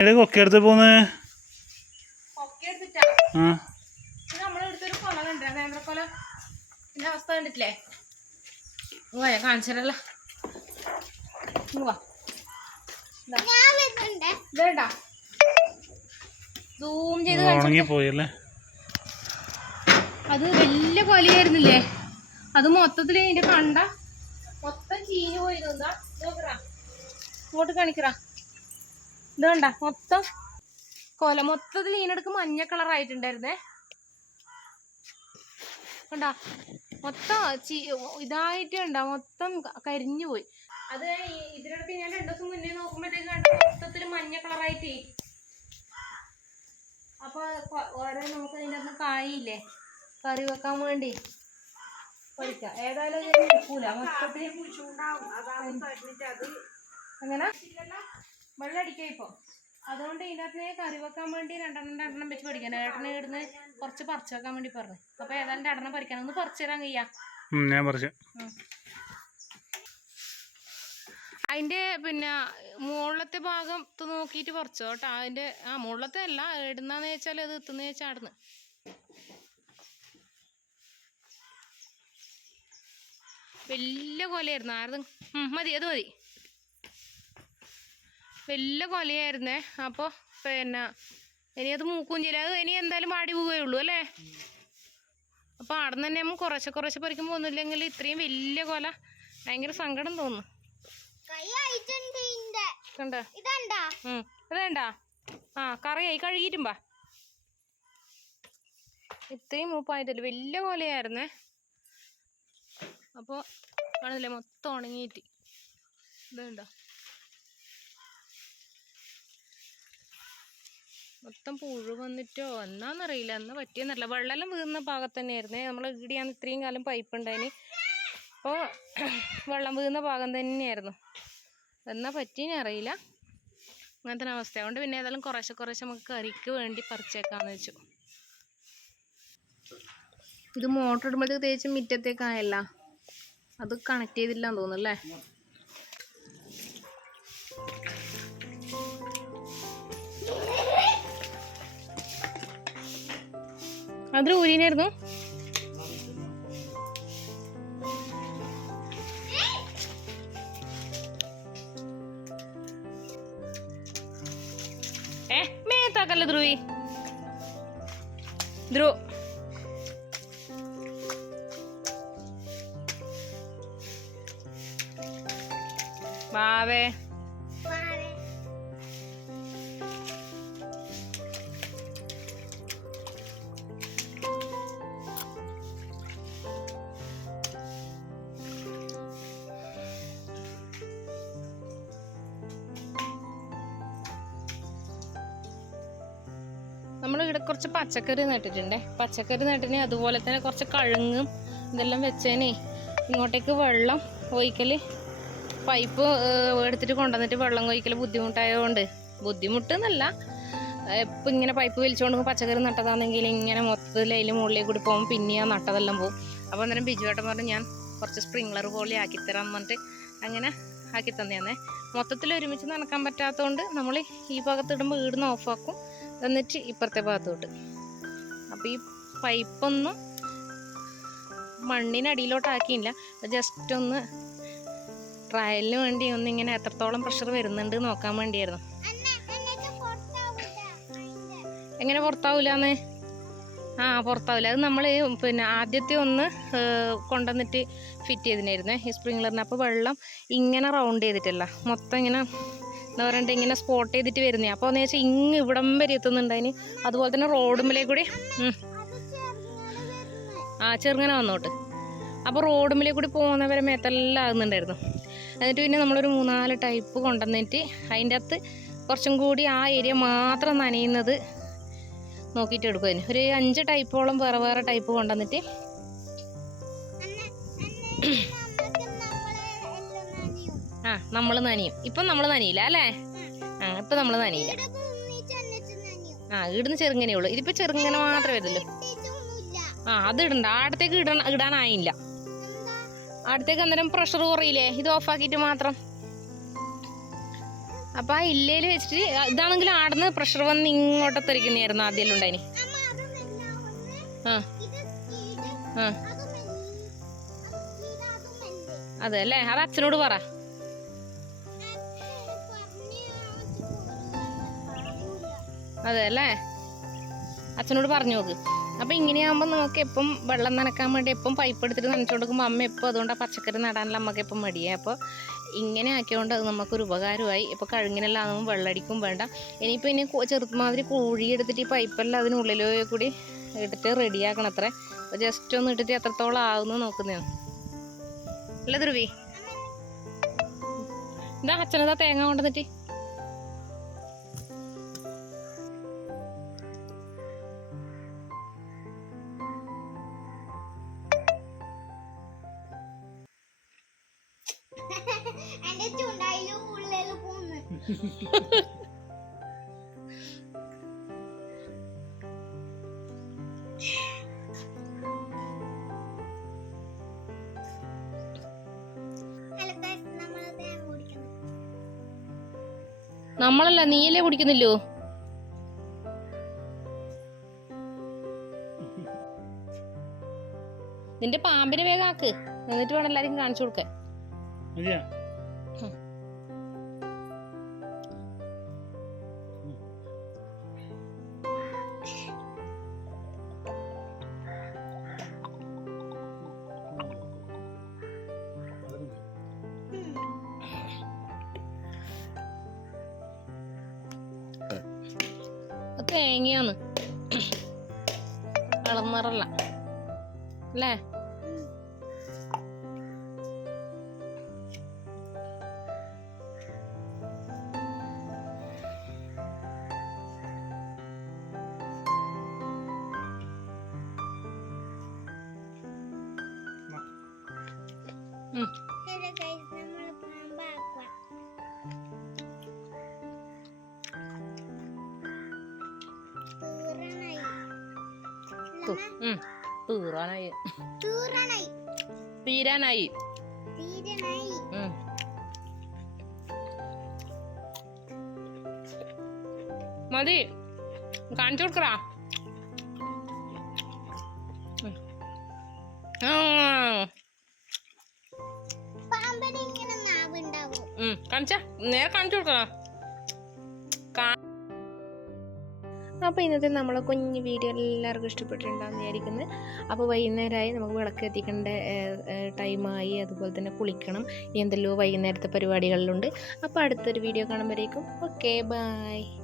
എവിടെ കൊക്കെ എടുത്ത് പോന്ന് ആ. അവസ്ഥ കണ്ടിട്ടില്ലേ? പോയ സൂം ചെയ്ത് ഉണങ്ങിപ്പോയല്ലേ അത് വലിയ കൊലയായിരുന്നില്ലേ? അത് മൊത്തത്തിൽ ഇതിന്റെ കണ്ട? മൊത്തം ചീഞ്ഞു പോയിരുന്നാ നോക്കറ ഇങ്ങോട്ട് കാണിക്കറാ ഇത് കണ്ട മൊത്തം കൊല. മൊത്തത്തിൽ ഈനെടുക്ക് മഞ്ഞ കളർ ആയിട്ടുണ്ടായിരുന്നേ കണ്ട മൊത്തം ഇതായിട്ട് കണ്ട മൊത്തം കരിഞ്ഞു പോയി. അത് ഇതിനടുത്ത് ഞാൻ രണ്ടു ദിവസം മുന്നേ നോക്കുമ്പോഴത്തേക്ക് കണ്ട മൊത്തത്തിൽ മഞ്ഞ കളറായിട്ടേ. അപ്പൊ ഓരോ നമുക്ക് അതിന്റെ അകത്ത് കായില്ലേ? കറി വെക്കാൻ വേണ്ടി. പൊരിക്കാം. ഏതായാലും ഇത് നിൽക്കൂല മൊത്തത്തിൽ അങ്ങനെ? വെള്ളം ഇപ്പോൾ ഇപ്പൊ. അതുകൊണ്ട് ഇതിനകത്ത് കറി വെക്കാൻ വേണ്ടി രണ്ടെണ്ണം രണ്ടെണ്ണം വെച്ച് പഠിക്കാൻ ഏട്ടന് ഇവിടുന്ന് കുറച്ച് പറിച്ചു വെക്കാൻ വേണ്ടി പറഞ്ഞു. അപ്പൊ ഏതാണ്ട് രണ്ടെണ്ണം പറിക്കാൻ ഒന്ന് പറിച്ചു തരാൻ കഴിയാ ഞാൻ പറിച്ചു. അതിന്റെ പിന്നെ മുകളിലത്തെ ഭാഗത്ത് നോക്കിയിട്ട് പറിച്ചോ കേട്ടോ. അതിന്റെ ആ മുകളിലത്തെ അല്ല ഇടുന്നാന്ന് വെച്ചാൽ അത് എത്തുന്ന വെച്ചാൽ അവിടുന്ന്. വലിയ കൊലയായിരുന്നു. ആരും മതി അത് മതി. വലിയ കൊലയായിരുന്നേ. അപ്പോൾ പിന്നെ ഇനി അത് മൂക്കും ചെയ്യില്ല അത് ഇനി എന്തായാലും വാടി പോവുകയുള്ളൂ അല്ലേ? അപ്പോൾ അവിടെ നിന്ന് തന്നെ നമ്മൾ കുറച്ച് കുറച്ച് പറിക്കുമ്പോൾ പോകുന്നില്ലെങ്കിൽ ഇത്രയും വലിയ കൊല ഭയങ്കര സങ്കടം തോന്നുന്നു. കണ്ടോ? ഇതണ്ടാ? ആ കറിയായി കഴുകിയിട്ടും വാ. ഇത്രയും മൂപ്പായതല്ലേ വലിയ കൊലയായിരുന്നേ. അപ്പോൾ ആണല്ലേ മൊത്തം ഉണങ്ങിയിട്ട്. ഇതുണ്ടോ? മൊത്തം പുഴു വന്നിട്ടോ? എന്നാന്നറിയില്ല. എന്നാ പറ്റിയെന്നറിയില്ല വെള്ളമെല്ലാം വീഴുന്ന ഭാഗത്ത് തന്നെയായിരുന്നേ നമ്മൾ ഇടിയാന്ന് ഇത്രയും കാലം പൈപ്പ് ഉണ്ടായിന് അപ്പോൾ വെള്ളം വീഴുന്ന ഭാഗം തന്നെയായിരുന്നു. എന്നാ പറ്റീനെ അറിയില്ല. അങ്ങനത്തെ അവസ്ഥ അതുകൊണ്ട് പിന്നെ ഏതായാലും കുറേശ്ശെ കുറേശ്ശെ നമുക്ക് കറിക്ക് വേണ്ടി പറിച്ചേക്കാന്ന് വെച്ചു. ഇത് മോട്ടർ ഇടുമ്പോഴത്തേക്ക് തേച്ച് മുറ്റത്തേക്കായല്ല. അത് കണക്ട് ചെയ്തില്ലാന്ന് തോന്നുന്നു അല്ലേ? അതിൽ ഊരിനായിരുന്നു. ഏ മേത്താക്കല്ല ധ്രുവി? ധ്രുവ് വാവേ. നമ്മൾ ഇവിടെ കുറച്ച് പച്ചക്കറി നട്ടിട്ടുണ്ടേ. പച്ചക്കറി നട്ടിന് അതുപോലെ തന്നെ കുറച്ച് കഴുങ്ങും ഇതെല്ലാം വെച്ചേനെ. ഇങ്ങോട്ടേക്ക് വെള്ളം ഒഴിക്കൽ പൈപ്പ് എടുത്തിട്ട് കൊണ്ടുവന്നിട്ട് വെള്ളം ഒഴിക്കൽ ബുദ്ധിമുട്ടായതുകൊണ്ട് ബുദ്ധിമുട്ട് എന്നല്ല ഇപ്പം ഇങ്ങനെ പൈപ്പ് വലിച്ചുകൊണ്ട് പച്ചക്കറി നട്ടതാണെങ്കിൽ ഇങ്ങനെ മൊത്തത്തിൽ അതിൽ മുകളിലേക്ക് കൂടി പോകുമ്പോൾ പിന്നെ ആ നട്ടതെല്ലാം പോകും. അപ്പോൾ അന്നേരം ബിജുവേട്ടൻ പറഞ്ഞു ഞാൻ കുറച്ച് സ്പ്രിംഗ്ലർ പോലെ ആക്കിത്തരാൻ പറഞ്ഞിട്ട് അങ്ങനെ ആക്കി തന്നെയാന്നേ മൊത്തത്തിൽ ഒരുമിച്ച് നടക്കാൻ പറ്റാത്തതുകൊണ്ട് നമ്മൾ ഈ ഭാഗത്തിടുമ്പോൾ ഈടുന്ന് ഓഫാക്കും. എന്നിട്ട് ഇപ്പുറത്തെ ഭാഗത്തോട്ട്. അപ്പോൾ ഈ പൈപ്പൊന്നും മണ്ണിനടിയിലോട്ടാക്കിയില്ല. ജസ്റ്റ് ഒന്ന് ട്രയലിന് വേണ്ടി ഒന്ന് ഇങ്ങനെ എത്രത്തോളം പ്രഷർ വരുന്നുണ്ട് നോക്കാൻ വേണ്ടിയായിരുന്നു. എങ്ങനെ പുറത്താവൂലെന്ന്? ആ പുറത്താവില്ല അത് നമ്മൾ പിന്നെ ആദ്യത്തെ ഒന്ന് കൊണ്ടുവന്നിട്ട് ഫിറ്റ് ചെയ്തിട്ടുണ്ടായിരുന്നേ ഈ സ്പ്രിംഗ്ലറിന് അപ്പോൾ വെള്ളം ഇങ്ങനെ റൗണ്ട് ചെയ്തിട്ടല്ല. മൊത്തം ഇങ്ങനെ എന്താ പറയണ്ടേ ഇങ്ങനെ സ്പോട്ട് ചെയ്തിട്ട് വരുന്നേ. അപ്പോൾ എന്ന് വെച്ചാൽ ഇങ്ങ് ഇവിടം വരെ എത്തുന്നുണ്ടതിന് അതുപോലെ തന്നെ റോഡുമ്പിലേ കൂടി. ആ ചെറുങ്ങനെ വന്നോട്ട്. അപ്പോൾ റോഡുമ്പിലേ കൂടി പോകുന്നവരെ മേത്തെല്ലാം ആകുന്നുണ്ടായിരുന്നു. എന്നിട്ട് പിന്നെ നമ്മളൊരു മൂന്നാൽ ടൈപ്പ് കൊണ്ടുവന്നിട്ട് അതിന്റെ അകത്ത് കുറച്ചും കൂടി ആ ഏരിയ മാത്രം നനയുന്നത് നോക്കിയിട്ട് എടുക്കുമായിരുന്നു ഒരു അഞ്ച് ടൈപ്പോളം വേറെ വേറെ ടൈപ്പ് കൊണ്ടുവന്നിട്ട് ആ നമ്മൾ നനയും. ഇപ്പം നമ്മൾ നനയില്ല അല്ലേ? ആ ഇപ്പം നമ്മൾ നനയില്ല. ആ ഇടുന്ന ചെറുങ്ങനെ ഉള്ളൂ. ഇതിപ്പോ ചെറുങ്ങനെ മാത്രമേ വരുള്ളൂ ആ അത് ഇടണ്ട. ആടത്തേക്ക് ഇടണ ഇടാനായില്ല അടുത്തേക്ക് അന്നേരം പ്രഷർ കുറയില്ലേ? ഇത് ഓഫാക്കിയിട്ട് മാത്രം. അപ്പൊ ആ ഇല്ലയിൽ വെച്ചിട്ട് ഇതാണെങ്കിൽ ആടുന്ന് പ്രഷർ വന്ന് ഇങ്ങോട്ട് തെറിക്കുന്നതായിരുന്നു ആദ്യം ഉണ്ടായിന്. ആ. ആ. അതെ അല്ലേ? അത് അച്ഛനോട് പറ. അതെ അല്ലേ അച്ഛനോട് പറഞ്ഞു നോക്ക്. അപ്പൊ ഇങ്ങനെയാകുമ്പോൾ നിങ്ങൾക്ക് എപ്പം വെള്ളം നനക്കാൻ വേണ്ടി എപ്പം പൈപ്പ് എടുത്തിട്ട് നനച്ചു കൊടുക്കുമ്പോൾ അമ്മ എപ്പോൾ അതുകൊണ്ട് ആ പച്ചക്കറി നടാനുള്ള അമ്മയ്ക്ക് എപ്പം മടിയായി അപ്പോൾ ഇങ്ങനെ ആക്കിയതുകൊണ്ട് അത് നമുക്കൊരു ഉപകാരമായി. ഇപ്പോൾ കഴുങ്ങിനെല്ലാം വെള്ളടിക്കും വേണ്ട. ഇനിയിപ്പോൾ ഇനി ചെറുമാതിരി കുഴി എടുത്തിട്ട് ഈ പൈപ്പെല്ലാം അതിനുള്ളിലോ കൂടി എടുത്ത് റെഡിയാക്കണം അത്ര ജസ്റ്റ് ഒന്ന് ഇട്ടിട്ട് എത്രത്തോളം ആകുന്നു നോക്കുന്നതാണ് അല്ല ധ്രുവി? ഇതാ അച്ഛനതാ തേങ്ങ കൊണ്ടുവന്നിട്ട്? നമ്മളല്ല നീയല്ലേ കുടിക്കുന്നില്ലോ? നിന്റെ പാമ്പിനെ വേഗം ആക്ക്. എന്നിട്ട് വേണം എല്ലാരും കാണിച്ചു കൊടുക്കാൻ. മതിയാ അത് തേങ്ങയാന്ന് ഇളന്നറല്ല അല്ലേ ഉം. Hello guys തീറാനായി. തീരാനായി. മതി. കാണിച്ചു നാവ് കാണിച്ചാ. നേരെ കാണിച്ചു കൊടുക്കറാ അപ്പോൾ ഇന്നത്തെ നമ്മളെ കുഞ്ഞ് വീഡിയോ എല്ലാവർക്കും ഇഷ്ടപ്പെട്ടിട്ടുണ്ടാകുന്ന വിചാരിക്കുന്നത് അപ്പോൾ വൈകുന്നേരമായി നമുക്ക് വിളക്ക് എത്തിക്കേണ്ട ടൈമായി അതുപോലെ തന്നെ കുളിക്കണം. എന്തെല്ലോ വൈകുന്നേരത്തെ പരിപാടികളിലുണ്ട്. അപ്പോൾ അടുത്തൊരു വീഡിയോ കാണുമ്പോഴേക്കും. Okay bye